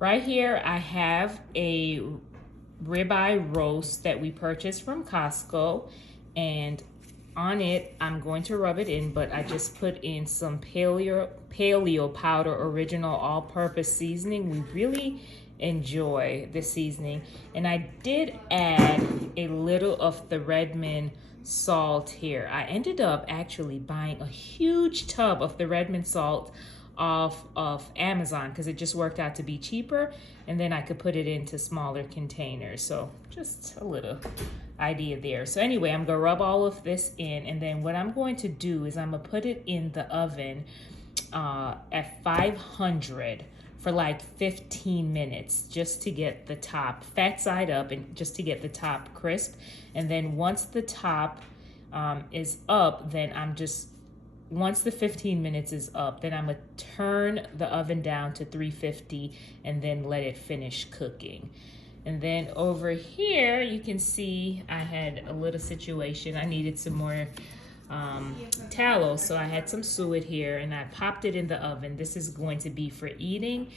Right here, I have a ribeye roast that we purchased from Costco, and on it, I'm going to rub it in, but I just put in some paleo powder original all-purpose seasoning. We really enjoy the seasoning, and I did add a little of the Redmond salt here. I ended up actually buying a huge tub of the Redmond salt off of Amazon because it just worked out to be cheaper, and then I could put it into smaller containers. So just a little idea there. So anyway, I'm gonna rub all of this in, and then what I'm going to do is I'm gonna put it in the oven at 500 for like 15 minutes just to get the top fat side up and just to get the top crisp. And then once the top is up, then once the 15 minutes is up, then I'm gonna turn the oven down to 350 and then let it finish cooking. And then over here, you can see I had a little situation. I needed some more tallow, so I had some suet here and I popped it in the oven. This is going to be for eating.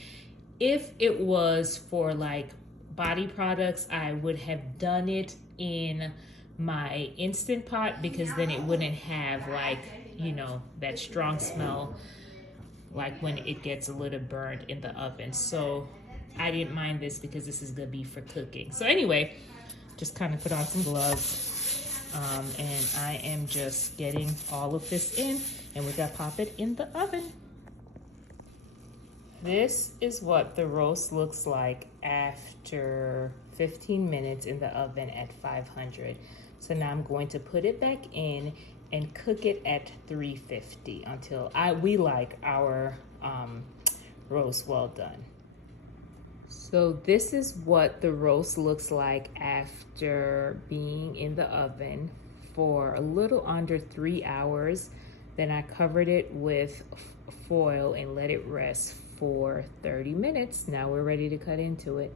If it was for like body products, I would have done it in my Instant Pot because then it wouldn't have like, you know, that strong smell like when it gets a little burnt in the oven. So I didn't mind this because this is gonna be for cooking. So anyway, just kind of put on some gloves and I am just getting all of this in, and we're gonna pop it in the oven. This is what the roast looks like after 15 minutes in the oven at 500. So now I'm going to put it back in and cook it at 350 until we like our roast well done. So this is what the roast looks like after being in the oven for a little under 3 hours. Then I covered it with foil and let it rest for 30 minutes. Now we're ready to cut into it.